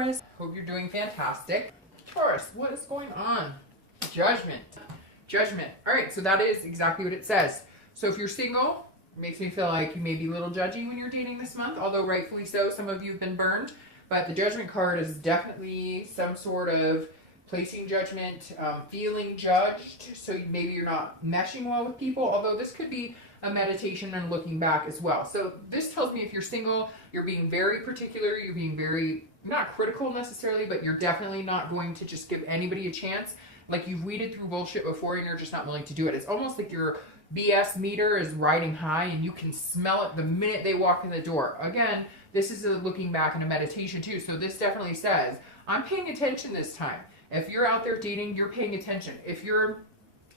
Taurus. Hope you're doing fantastic. Taurus, what is going on? Judgment. Judgment. All right, so that is exactly what it says. So if you're single, it makes me feel like you may be a little judgy when you're dating this month, although rightfully so. Some of you have been burned, but the Judgment card is definitely some sort of placing judgment, feeling judged. So maybe you're not meshing well with people, although this could be a meditation and looking back as well. So this tells me if you're single, you're being very particular, you're being very, not critical necessarily, but you're definitely not going to just give anybody a chance. Like you've weeded through bullshit before and you're just not willing to do it. It's almost like your BS meter is riding high and you can smell it the minute they walk in the door. Again, this is a looking back and a meditation too. So this definitely says, I'm paying attention this time. If you're out there dating, you're paying attention. If you're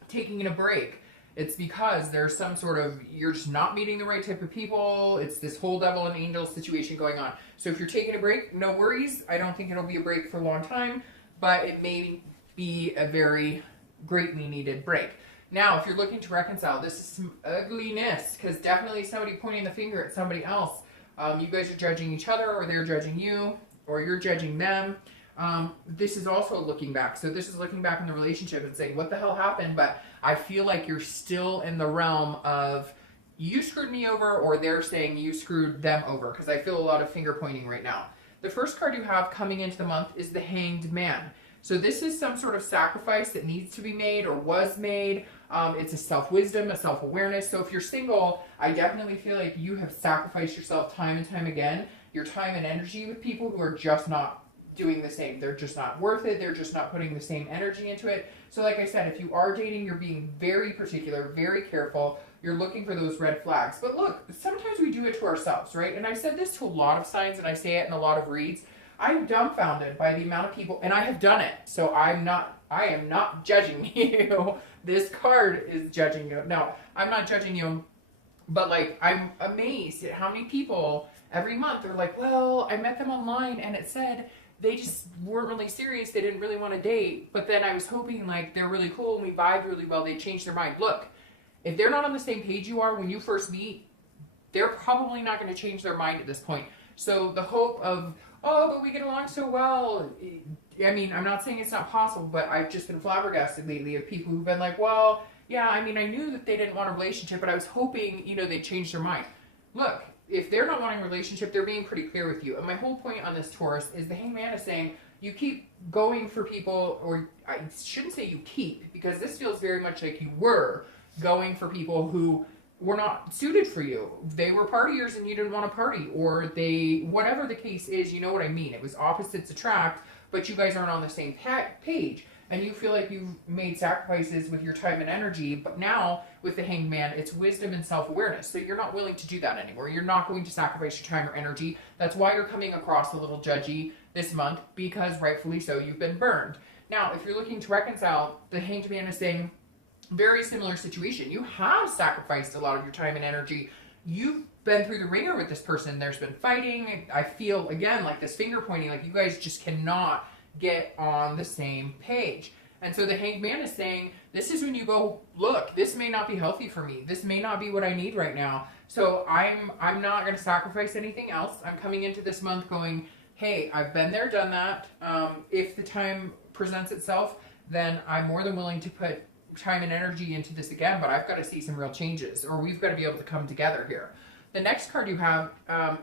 taking a break, it's because there's some sort of, you're just not meeting the right type of people. It's this whole devil and angel situation going on. So if you're taking a break, no worries. I don't think it'll be a break for a long time, but it may be a very greatly needed break. Now, if you're looking to reconcile, this is some ugliness, because definitely somebody pointing the finger at somebody else. You guys are judging each other, or they're judging you, or you're judging them. This is also looking back. So this is looking back in the relationship and saying, what the hell happened? But I feel like you're still in the realm of you screwed me over, or they're saying you screwed them over, because I feel a lot of finger pointing right now. The first card you have coming into the month is the Hanged Man. So this is some sort of sacrifice that needs to be made or was made. It's a self-wisdom, a self-awareness. So if you're single, I definitely feel like you have sacrificed yourself time and time again. Your time and energy with people who are just not doing the same. They're just not worth it. They're just not putting the same energy into it. So like I said, if you are dating, you're being very particular, very careful. You're looking for those red flags. But look, sometimes we do it to ourselves, right? And I said this to a lot of signs, and I say it in a lot of reads. I'm dumbfounded by the amount of people, and I have done it. So I am not judging you. This card is judging you. No, I'm not judging you, but like, I'm amazed at how many people every month are like, well, I met them online and it said they just weren't really serious. They didn't really want to date. But then I was hoping like they're really cool and we vibe really well. They changed their mind. Look, if they're not on the same page you are when you first meet, they're probably not going to change their mind at this point. So the hope of, oh, but we get along so well. I mean, I'm not saying it's not possible, but I've just been flabbergasted lately of people who've been like, well, yeah, I mean, I knew that they didn't want a relationship, but I was hoping, they'd change their mind. Look, if they're not wanting a relationship, they're being pretty clear with you. And my whole point on this Taurus is the Hanged Man is saying you keep going for people, or I shouldn't say you keep, because this feels very much like you were going for people who were not suited for you. They were partiers and you didn't want to party, or whatever the case is, you know what I mean. It was opposites attract, but you guys aren't on the same page. And you feel like you've made sacrifices with your time and energy, but now with the Hanged Man, it's wisdom and self-awareness. So you're not willing to do that anymore. You're not going to sacrifice your time or energy. That's why you're coming across a little judgy this month, because rightfully so, you've been burned. Now, if you're looking to reconcile, the Hanged Man is saying, very similar situation. You have sacrificed a lot of your time and energy. You've been through the ringer with this person. There's been fighting. I feel, again, like this finger pointing, like you guys just cannot get on the same page. And so the Hanged Man is saying, this is when you go, look, this may not be healthy for me. This may not be what I need right now. So I'm not going to sacrifice anything else. I'm coming into this month going, hey, I've been there, done that. If the time presents itself, then I'm more than willing to put time and energy into this again, but I've got to see some real changes, or we've got to be able to come together here. The next card you have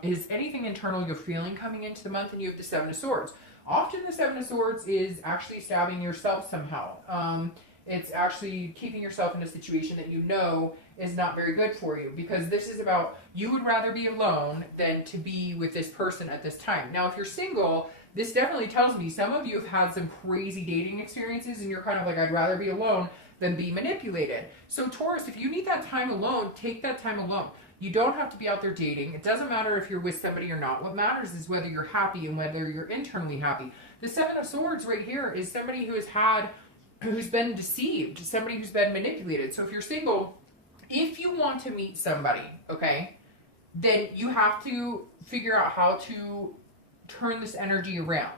is anything internal you're feeling coming into the month, and you have the Seven of Swords. Often the Seven of Swords is actually stabbing yourself somehow. It's actually keeping yourself in a situation that you know is not very good for you, because this is about you would rather be alone than to be with this person at this time. Now, if you're single, this definitely tells me some of you have had some crazy dating experiences and you're kind of like, I'd rather be alone than be manipulated. So Taurus, if you need that time alone, take that time alone. You don't have to be out there dating. It doesn't matter if you're with somebody or not. What matters is whether you're happy and whether you're internally happy. The Seven of Swords right here is somebody who's been deceived, somebody who's been manipulated. So if you're single, if you want to meet somebody, okay, then you have to figure out how to turn this energy around.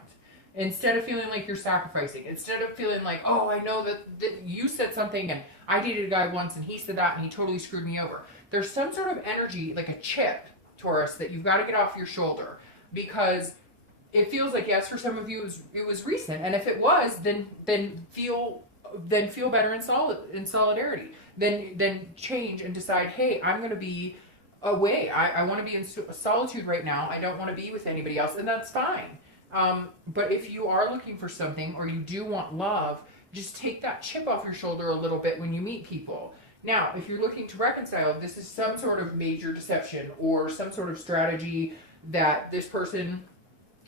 Instead of feeling like you're sacrificing, instead of feeling like, oh, I know that you said something and I dated a guy once and he said that and he totally screwed me over. There's some sort of energy, like a chip, Taurus, that you've got to get off your shoulder, because it feels like, yes, for some of you it was recent, and if it was, then feel better in solidarity. Then change and decide, hey, I'm going to be away. I want to be in solitude right now. I don't want to be with anybody else, and that's fine. But if you are looking for something, or you do want love, just take that chip off your shoulder a little bit when you meet people. Now, if you're looking to reconcile, this is some sort of major deception or some sort of strategy that this person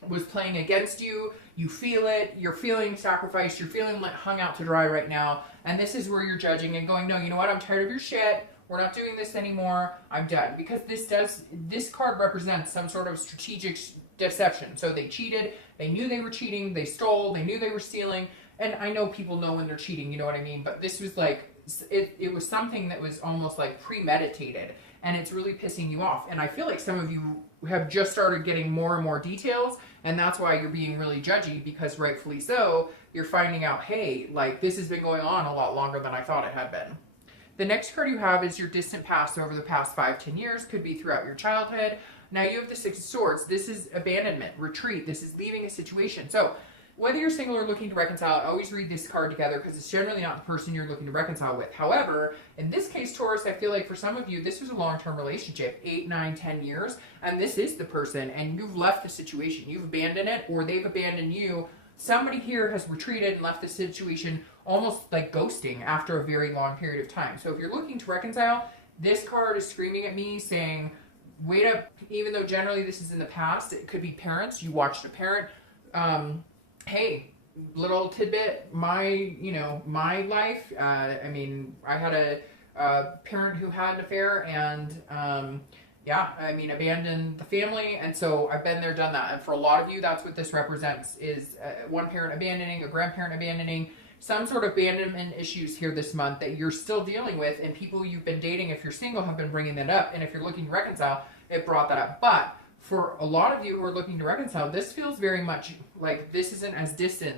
was playing against you. You feel it. You're feeling sacrificed. You're feeling like hung out to dry right now. And this is where you're judging and going, no, you know what? I'm tired of your shit. We're not doing this anymore. I'm done. Because this card represents some sort of strategic deception. So they cheated. They knew they were cheating. They stole. They knew they were stealing. And I know people know when they're cheating, you know what I mean? But this was like, it was something that was almost like premeditated, and it's really pissing you off. And I feel like some of you have just started getting more and more details, and that's why you're being really judgy, because rightfully so, you're finding out, hey, like this has been going on a lot longer than I thought it had been. The next card you have is your distant past over the past 5-10 years, could be throughout your childhood. Now you have the Six of Swords. This is abandonment, retreat. This is leaving a situation. So whether you're single or looking to reconcile, I always read this card together because it's generally not the person you're looking to reconcile with. However, in this case, Taurus, I feel like for some of you, this was a long-term relationship, 8, 9, 10 years, and this is the person, and you've left the situation. You've abandoned it, or they've abandoned you. Somebody here has retreated and left the situation almost like ghosting after a very long period of time. So if you're looking to reconcile, this card is screaming at me saying, wait up, even though generally this is in the past, it could be parents. You watched a parent, hey, little tidbit, my life. I mean, I had a parent who had an affair and, abandoned the family. And so I've been there, done that. And for a lot of you, that's what this represents, is one parent abandoning, a grandparent abandoning, some sort of abandonment issues here this month that you're still dealing with. And people you've been dating, if you're single, have been bringing that up. And if you're looking to reconcile, it brought that up. But for a lot of you who are looking to reconcile, this feels very much like this isn't as distant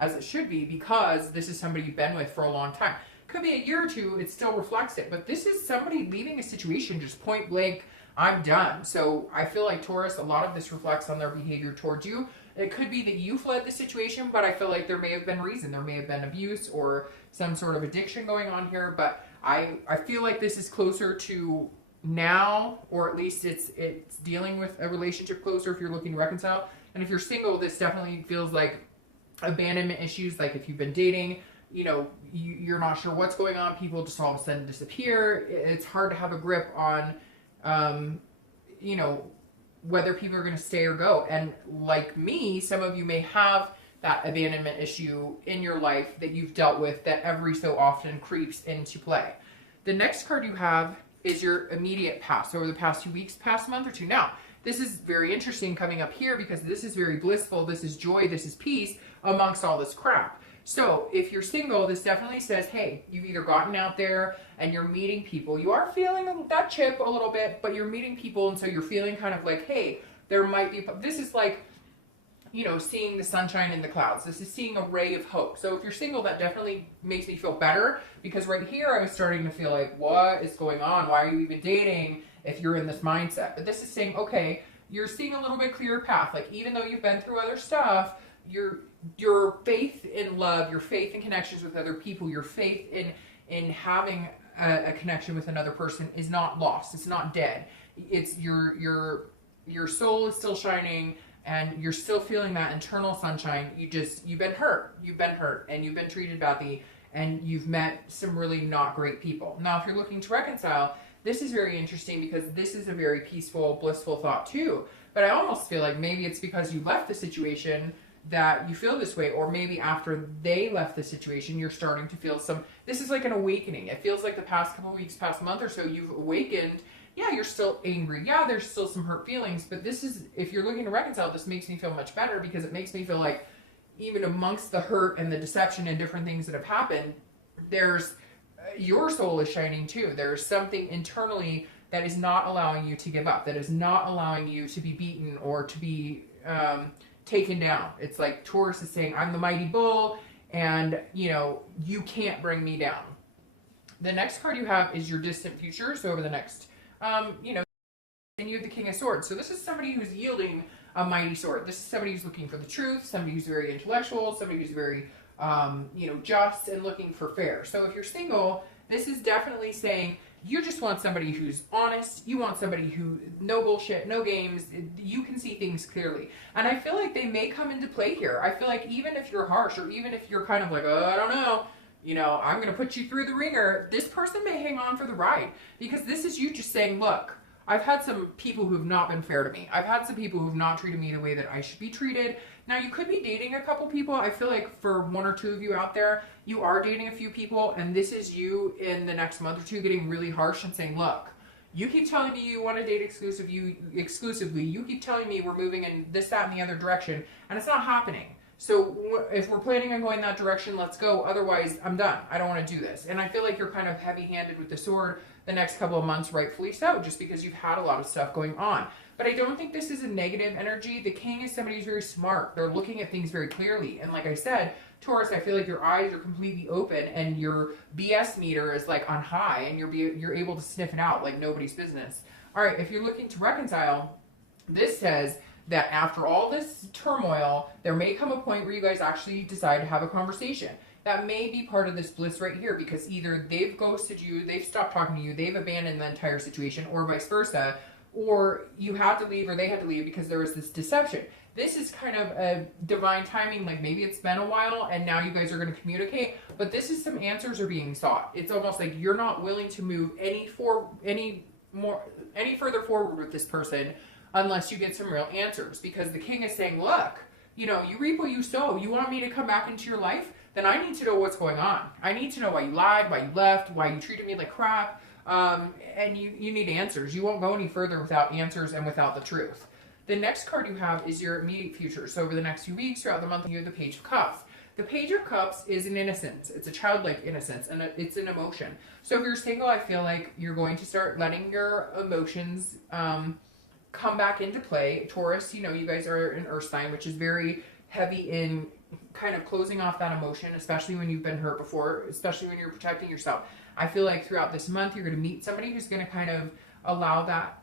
as it should be, because this is somebody you've been with for a long time. Could be a year or two, it still reflects it. But this is somebody leaving a situation just point blank, I'm done. So I feel like, Taurus, a lot of this reflects on their behavior towards you. It could be that you fled the situation, but I feel like there may have been reason. There may have been abuse or some sort of addiction going on here. But I feel like this is closer to now, or at least it's dealing with a relationship closer if you're looking to reconcile. And if you're single, this definitely feels like abandonment issues. Like if you've been dating, you're not sure what's going on, people just all of a sudden disappear. It's hard to have a grip on whether people are going to stay or go. And like me, some of you may have that abandonment issue in your life that you've dealt with that every so often creeps into play. The next card you have is your immediate past, over the past 2 weeks, past month or two. Now, this is very interesting coming up here because this is very blissful. This is joy. This is peace amongst all this crap. So if you're single, this definitely says, hey, you've either gotten out there and you're meeting people. You are feeling that chip a little bit, but you're meeting people. And so you're feeling kind of like, hey, there might be, this is like, seeing the sunshine in the clouds. This is seeing a ray of hope. So if you're single, that definitely makes me feel better, because right here I was starting to feel like, what is going on? Why are you even dating if you're in this mindset? But this is saying, okay, you're seeing a little bit clearer path. Like even though you've been through other stuff, your faith in love, your faith in connections with other people, your faith in having a connection with another person is not lost. It's not dead. It's your soul is still shining, and you're still feeling that internal sunshine. You've been hurt, and you've been treated badly, and you've met some really not great people. Now, if you're looking to reconcile, this is very interesting because this is a very peaceful, blissful thought too. But I almost feel like maybe it's because you left the situation that you feel this way, or maybe after they left the situation, you're starting to feel this is like an awakening. It feels like the past couple weeks, past month or so, you've awakened. Yeah, you're still angry. Yeah, there's still some hurt feelings, but this is, if you're looking to reconcile, this makes me feel much better, because it makes me feel like even amongst the hurt and the deception and different things that have happened, there's, your soul is shining too. There's something internally that is not allowing you to give up, that is not allowing you to be beaten or to be taken down. It's like Taurus is saying, I'm the mighty bull, and you can't bring me down. The next card you have is your distant future. So over the next, and you have the King of Swords. So this is somebody who's yielding a mighty sword. This is somebody who's looking for the truth, somebody who's very intellectual, somebody who's very, just and looking for fair. So if you're single, this is definitely saying you just want somebody who's honest. You want somebody who, no bullshit, no games. You can see things clearly. And I feel like they may come into play here. I feel like even if you're harsh, or even if you're kind of like, oh, I don't know, I'm going to put you through the ringer, this person may hang on for the ride. Because this is you just saying, look, I've had some people who've not been fair to me. I've had some people who've not treated me the way that I should be treated. Now, you could be dating a couple people. I feel like for one or two of you out there, you are dating a few people, and this is you in the next month or two getting really harsh and saying, look, you keep telling me you want to date exclusively. You keep telling me we're moving in this, that, and the other direction, and it's not happening. So if we're planning on going that direction, let's go. Otherwise, I'm done. I don't want to do this. And I feel like you're kind of heavy-handed with the sword the next couple of months, rightfully so, just because you've had a lot of stuff going on. But I don't think this is a negative energy. The king is somebody who's very smart. They're looking at things very clearly. And like I said, Taurus, I feel like your eyes are completely open and your BS meter is like on high, and you're able to sniff it out like nobody's business. All right, if you're looking to reconcile, this says that after all this turmoil, there may come a point where you guys actually decide to have a conversation. That may be part of this bliss right here, because either they've ghosted you, they've stopped talking to you, they've abandoned the entire situation, or vice versa, or you had to leave or they had to leave because there was this deception. This is kind of a divine timing, like maybe it's been a while and now you guys are going to communicate, but this is some answers are being sought. It's almost like you're not willing to move any further forward with this person unless you get some real answers, because the king is saying, look, you reap what you sow. You want me to come back into your life? Then I need to know what's going on. I need to know why you lied, why you left, why you treated me like crap. And you need answers. You won't go any further without answers and without the truth. The next card you have is your immediate future. So over the next few weeks, throughout the month, you have the Page of Cups. The Page of Cups is an innocence. It's a childlike innocence, and it's an emotion. So if you're single, I feel like you're going to start letting your emotions come back into play. Taurus, you guys are an earth sign, which is very heavy in kind of closing off that emotion, especially when you've been hurt before, especially when you're protecting yourself. I feel like throughout this month, you're going to meet somebody who's going to kind of allow that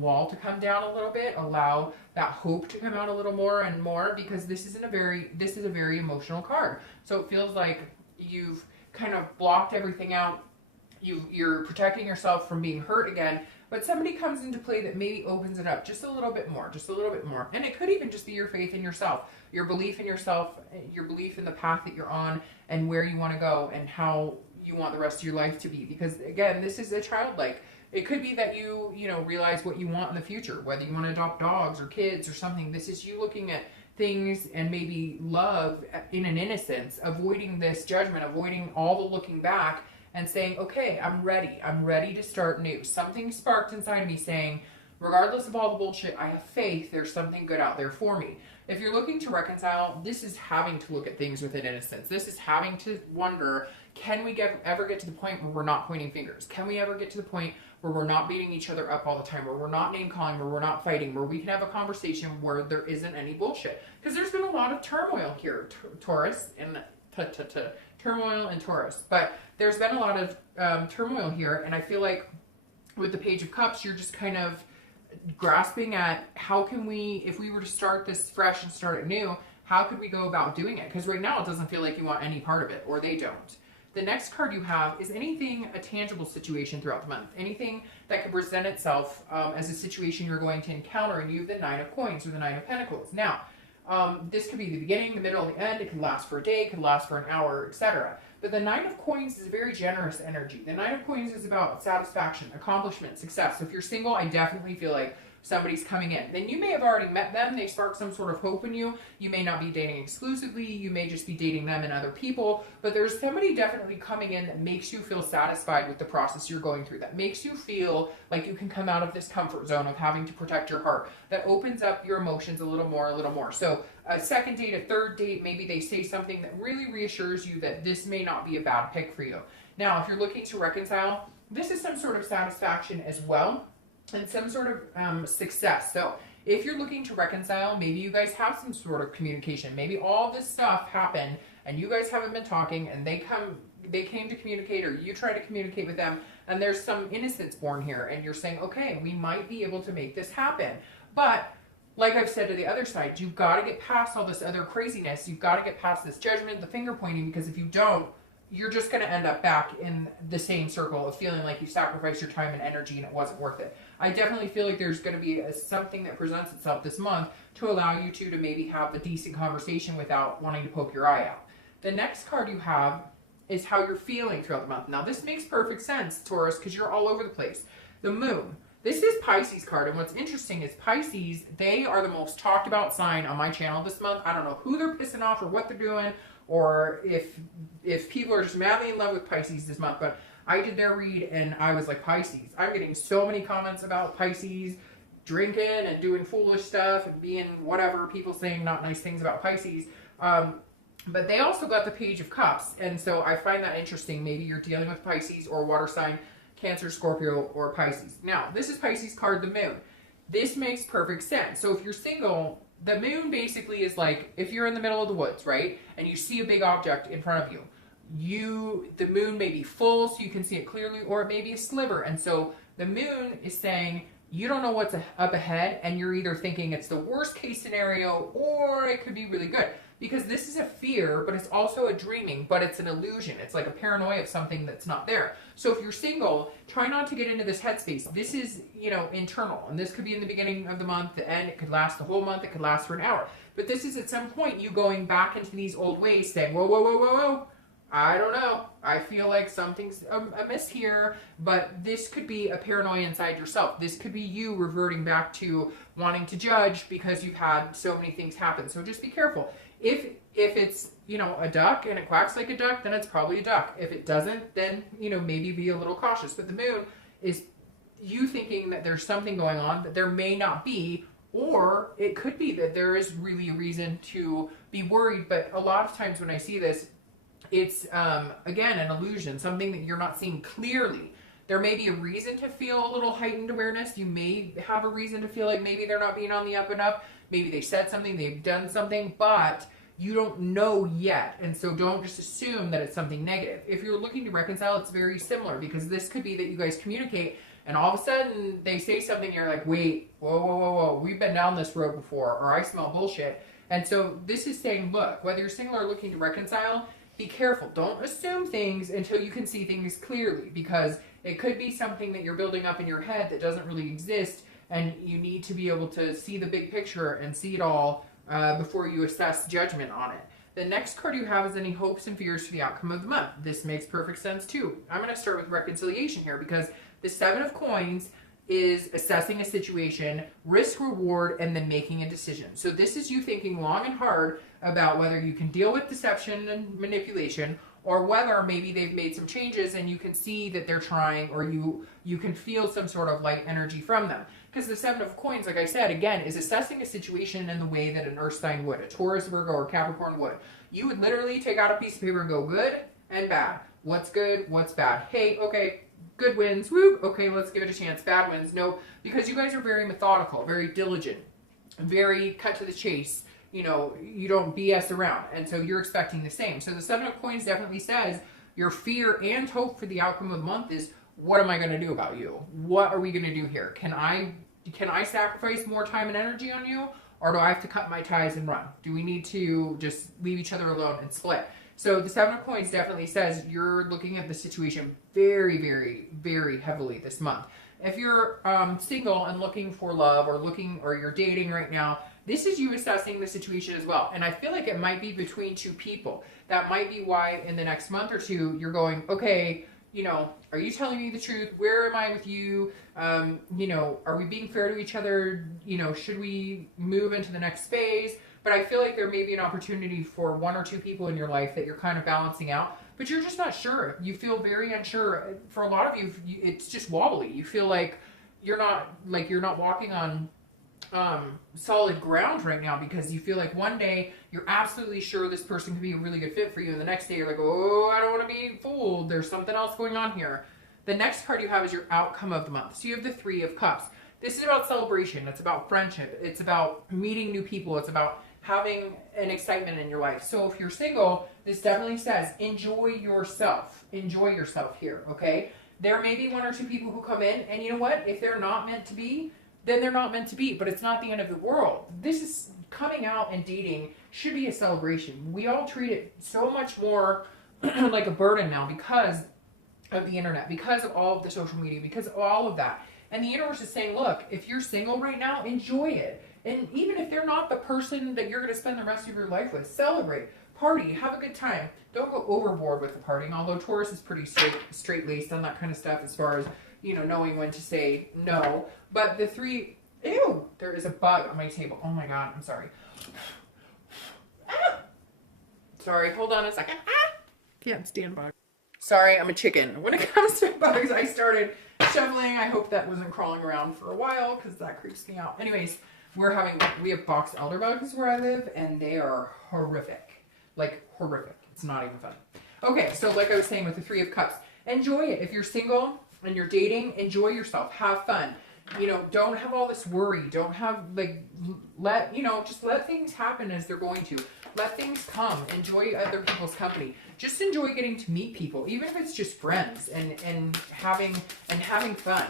wall to come down a little bit, allow that hope to come out a little more and more, because this is a very emotional card. So it feels like you've kind of blocked everything out. You're protecting yourself from being hurt again, but somebody comes into play that maybe opens it up just a little bit more. And it could even just be your faith in yourself, your belief in yourself, your belief in the path that you're on and where you want to go and how you want the rest of your life to be. Because again, this is a childlike. It could be that you realize what you want in the future, whether you want to adopt dogs or kids or something. This is you looking at things and maybe love in an innocence, avoiding this judgment, avoiding all the looking back, and saying, okay, I'm ready to start new. Something sparked inside of me saying, regardless of all the bullshit, I have faith, there's something good out there for me. If you're looking to reconcile, this is having to look at things with an innocence. This is having to wonder, can we ever get to the point where we're not pointing fingers? Can we ever get to the point where we're not beating each other up all the time, where we're not name calling, where we're not fighting, where we can have a conversation where there isn't any bullshit? Because there's been a lot of turmoil here, Taurus, and turmoil and Taurus. But there's been a lot of turmoil here, and I feel like with the Page of Cups, you're just kind of grasping at how can we, if we were to start this fresh and start it new, how could we go about doing it? Because right now it doesn't feel like you want any part of it, or they don't. The next card you have is anything, a tangible situation throughout the month. Anything that could present itself as a situation you're going to encounter, and you have the Nine of Coins or the Nine of Pentacles. Now, this could be the beginning, the middle, the end. It could last for a day, it could last for an hour, etc. But the Nine of Coins is a very generous energy. The Nine of Coins is about satisfaction, accomplishment, success. So if you're single, I definitely feel like somebody's coming in. Then you may have already met them. They spark some sort of hope in you. You may not be dating exclusively. You may just be dating them and other people. But there's somebody definitely coming in that makes you feel satisfied with the process you're going through. That makes you feel like you can come out of this comfort zone of having to protect your heart. That opens up your emotions a little more. So a second date, a third date, maybe they say something that really reassures you that this may not be a bad pick for you. Now, if you're looking to reconcile, this is some sort of satisfaction as well, and some sort of success. So if you're looking to reconcile, maybe you guys have some sort of communication. Maybe all this stuff happened and you guys haven't been talking, and they came to communicate, or you try to communicate with them, and there's some innocence born here, and you're saying, okay, we might be able to make this happen. But like I've said to the other side, you've got to get past all this other craziness. You've got to get past this judgment, the finger pointing, because if you don't, you're just going to end up back in the same circle of feeling like you sacrificed your time and energy and it wasn't worth it. I definitely feel like there's going to be something that presents itself this month to allow you to maybe have a decent conversation without wanting to poke your eye out. The next card you have is how you're feeling throughout the month. Now, this makes perfect sense, Taurus, because you're all over the place. The moon. This is Pisces card, and what's interesting is Pisces, they are the most talked about sign on my channel this month. I don't know who they're pissing off or what they're doing, or if people are just madly in love with Pisces this month, but I did their read and I was like, Pisces. I'm getting so many comments about Pisces drinking and doing foolish stuff and being whatever, people saying not nice things about Pisces. But they also got the Page of Cups, and so I find that interesting. Maybe you're dealing with Pisces or water sign, Cancer, Scorpio, or Pisces. Now, this is Pisces card, the moon. This makes perfect sense. So if you're single, the moon basically is like, if you're in the middle of the woods, right, and you see a big object in front of you, the moon may be full so you can see it clearly, or it may be a sliver. And so the moon is saying you don't know what's up ahead, and you're either thinking it's the worst case scenario or it could be really good. Because this is a fear, but it's also a dreaming, but it's an illusion. It's like a paranoia of something that's not there. So if you're single, try not to get into this headspace. This is, internal. And this could be in the beginning of the month, the end. It could last the whole month. It could last for an hour. But this is at some point you going back into these old ways saying, whoa, whoa, whoa, whoa, whoa. I don't know. I feel like something's amiss here, but this could be a paranoia inside yourself. This could be you reverting back to wanting to judge because you've had so many things happen. So just be careful. If it's, a duck and it quacks like a duck, then it's probably a duck. If it doesn't, then, maybe be a little cautious. But the moon is you thinking that there's something going on that there may not be, or it could be that there is really a reason to be worried. But a lot of times when I see this, it's, again, an illusion, something that you're not seeing clearly. There may be a reason to feel a little heightened awareness. You may have a reason to feel like maybe they're not being on the up and up. Maybe they said something, they've done something, but you don't know yet. And so don't just assume that it's something negative. If you're looking to reconcile, it's very similar, because this could be that you guys communicate and all of a sudden they say something, you're like, wait, whoa, whoa, whoa, whoa, we've been down this road before, or I smell bullshit. And so this is saying, look, whether you're single or looking to reconcile, be careful. Don't assume things until you can see things clearly, because it could be something that you're building up in your head that doesn't really exist, and you need to be able to see the big picture and see it all before you assess judgment on it. The next card you have is any hopes and fears for the outcome of the month. This makes perfect sense too. I'm going to start with reconciliation here, because the Seven of Coins is assessing a situation, risk, reward, and then making a decision. So this is you thinking long and hard about whether you can deal with deception and manipulation, or whether maybe they've made some changes and you can see that they're trying, or you can feel some sort of light energy from them. Because the Seven of Coins, like I said, again, is assessing a situation in the way that an Earth sign would, a Taurus, Virgo, or Capricorn would. You would literally take out a piece of paper and go good and bad. What's good? What's bad? Hey, okay, good wins. Woo! Okay, let's give it a chance. Bad wins. No, because you guys are very methodical, very diligent, very cut to the chase. You don't BS around. And so you're expecting the same. So the Seven of Coins definitely says your fear and hope for the outcome of the month is, what am I going to do about you? What are we going to do here? Can I sacrifice more time and energy on you? Or do I have to cut my ties and run? Do we need to just leave each other alone and split? So the Seven of Coins definitely says you're looking at the situation very, very, very heavily this month. If you're single and looking for love, or you're dating right now, this is you assessing the situation as well. And I feel like it might be between two people. That might be why in the next month or two, you're going, okay, are you telling me the truth? Where am I with you? Are we being fair to each other? Should we move into the next phase? But I feel like there may be an opportunity for one or two people in your life that you're kind of balancing out, but you're just not sure. You feel very unsure. For a lot of you, it's just wobbly. You feel like you're not walking on solid ground right now, because you feel like one day you're absolutely sure this person could be a really good fit for you, and the next day you're like, oh, I don't want to be fooled. There's something else going on here. The next card you have is your outcome of the month. So you have the Three of Cups. This is about celebration. It's about friendship. It's about meeting new people. It's about having an excitement in your life. So if you're single, this definitely says enjoy yourself. Enjoy yourself here, okay? There may be one or two people who come in, and you know what? If they're not meant to be, then they're not meant to be. But it's not the end of the world. This is coming out and dating should be a celebration. We all treat it so much more like a burden now because of the internet, because of all of the social media, because of all of that. And the universe is saying, look, if you're single right now, enjoy it. And even if they're not the person that you're going to spend the rest of your life with, celebrate, party, have a good time. Don't go overboard with the partying, although Taurus is pretty straight-laced on that kind of stuff as far as, you know, knowing when to say no. But the three, ew, there is a bug on my table. Oh my God, I'm sorry. Ah! Sorry, hold on a second. Ah! Can't stand bugs. Sorry, I'm a chicken. When it comes to bugs, I started shoveling. I hope that wasn't crawling around for a while because that creeps me out. Anyways, we have box elder bugs where I live, and they are horrific. Like, horrific. It's not even fun. Okay, so like I was saying with the Three of Cups, enjoy it. If you're single and you're dating, enjoy yourself. Have fun. You know, don't have all this worry. Don't have, like, just let things happen as they're going to. Let things come. Enjoy other people's company. Just enjoy getting to meet people, even if it's just friends, and having fun.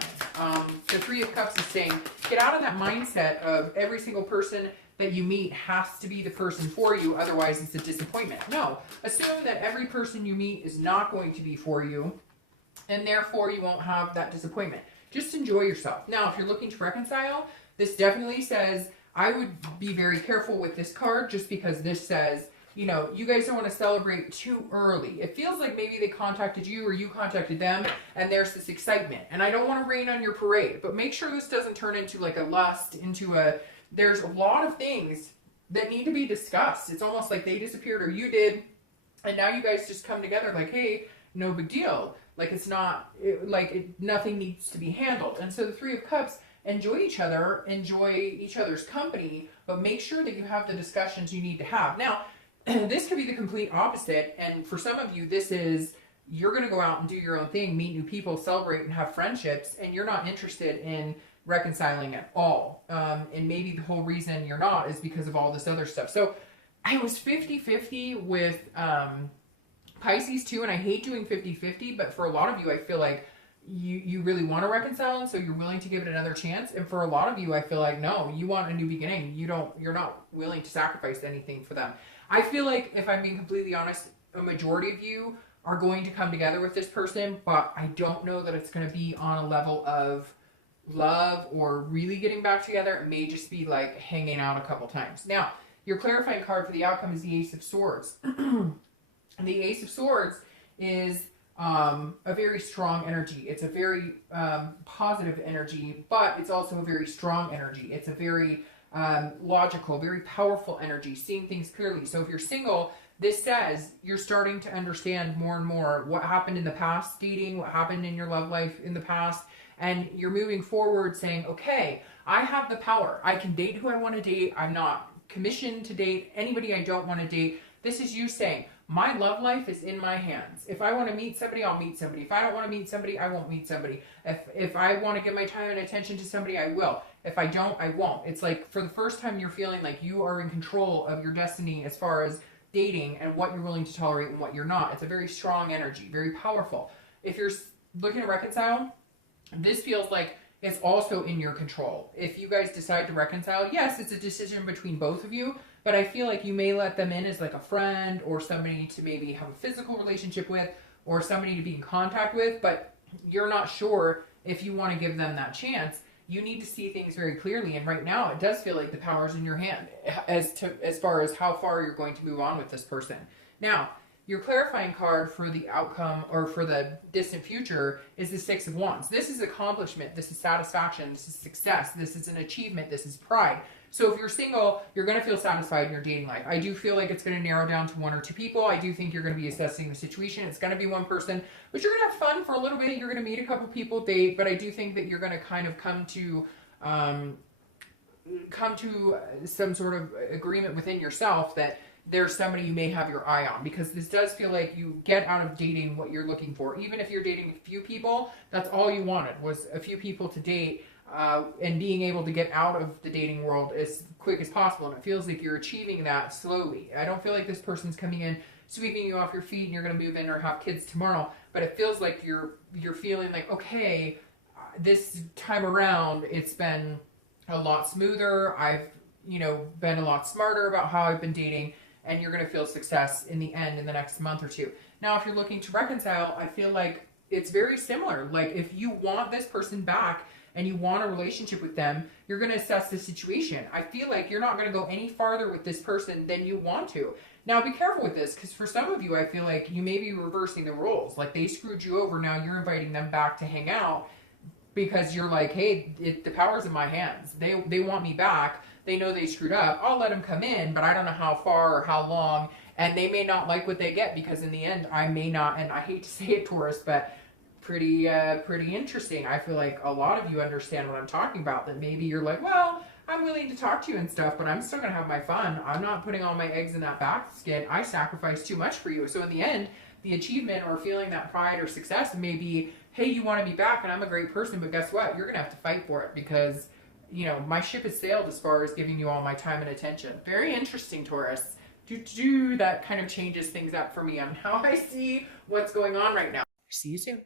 The Three of Cups is saying, get out of that mindset of every single person that you meet has to be the person for you, otherwise it's a disappointment. No, assume that every person you meet is not going to be for you, and therefore you won't have that disappointment. Just enjoy yourself. Now, if you're looking to reconcile, this definitely says, I would be very careful with this card, just because this says, you know, you guys don't want to celebrate too early. It feels like maybe they contacted you or you contacted them, and there's this excitement. And I don't want to rain on your parade, but make sure this doesn't turn into like a lust, there's a lot of things that need to be discussed. It's almost like they disappeared or you did, and now you guys just come together like, hey, no big deal. Like, it's not, nothing needs to be handled. And so the Three of Cups, enjoy each other, enjoy each other's company, but make sure that you have the discussions you need to have. Now, this could be the complete opposite, and for some of you, this is, you're going to go out and do your own thing, meet new people, celebrate, and have friendships, and you're not interested in reconciling at all. And maybe the whole reason you're not is because of all this other stuff. So I was 50-50 with Pisces too, and I hate doing 50-50, but for a lot of you, I feel like you really want to reconcile, and so you're willing to give it another chance. And for a lot of you, I feel like, no, you want a new beginning. You're not willing to sacrifice anything for them. I feel like, if I'm being completely honest, a majority of you are going to come together with this person, but I don't know that it's going to be on a level of love or really getting back together. It may just be like hanging out a couple times. Now, your clarifying card for the outcome is the Ace of Swords. And the Ace of Swords is a very strong energy. It's a very positive energy, but it's also a very strong energy. It's a very logical, very powerful energy, seeing things clearly. So if you're single, this says you're starting to understand more and more what happened in the past dating, what happened in your love life in the past, and you're moving forward saying, okay, I have the power. I can date who I want to date. I'm not commissioned to date anybody I don't want to date. This is you saying, my love life is in my hands. If I want to meet somebody, I'll meet somebody. If I don't want to meet somebody, I won't meet somebody. If I want to give my time and attention to somebody, I will. If I don't, I won't. It's like, for the first time, you're feeling like you are in control of your destiny as far as dating and what you're willing to tolerate and what you're not. It's a very strong energy, very powerful. If you're looking to reconcile, this feels like it's also in your control. If you guys decide to reconcile, yes, it's a decision between both of you, but I feel like you may let them in as like a friend or somebody to maybe have a physical relationship with or somebody to be in contact with, but you're not sure if you want to give them that chance. You need to see things very clearly, and right now it does feel like the power's in your hand as far as how far you're going to move on with this person. Now, your clarifying card for the outcome or for the distant future is the Six of Wands. This is accomplishment. This is satisfaction. This is success. This is an achievement. This is pride. So if you're single, you're going to feel satisfied in your dating life. I do feel like it's going to narrow down to one or two people. I do think you're going to be assessing the situation. It's going to be one person, but you're going to have fun for a little bit. You're going to meet a couple people, date, but I do think that you're going to kind of come to some sort of agreement within yourself that there's somebody you may have your eye on, because this does feel like you get out of dating what you're looking for. Even if you're dating a few people, that's all you wanted was a few people to date, and being able to get out of the dating world as quick as possible. And it feels like you're achieving that slowly. I don't feel like this person's coming in, sweeping you off your feet, and you're going to move in or have kids tomorrow. But it feels like you're feeling like, okay, this time around, it's been a lot smoother. I've, you know, been a lot smarter about how I've been dating, and you're going to feel success in the end in the next month or two. Now, if you're looking to reconcile, I feel like it's very similar. Like if you want this person back and you want a relationship with them, you're going to assess the situation. I feel like you're not going to go any farther with this person than you want to. Now, be careful with this, because for some of you, I feel like you may be reversing the roles. Like they screwed you over, now you're inviting them back to hang out because you're like, hey, the power's in my hands. They want me back. They know they screwed up. I'll let them come in, but I don't know how far or how long. And they may not like what they get, because in the end, I may not, and I hate to say it, Taurus, but pretty interesting. I feel like a lot of you understand what I'm talking about, that maybe you're like, well, I'm willing to talk to you and stuff, but I'm still going to have my fun. I'm not putting all my eggs in that basket. I sacrificed too much for you. So in the end, the achievement or feeling that pride or success may be, hey, you wanted me back and I'm a great person, but guess what? You're going to have to fight for it, because, you know, my ship has sailed as far as giving you all my time and attention. Very interesting, Taurus. That kind of changes things up for me on how I see what's going on right now. See you soon.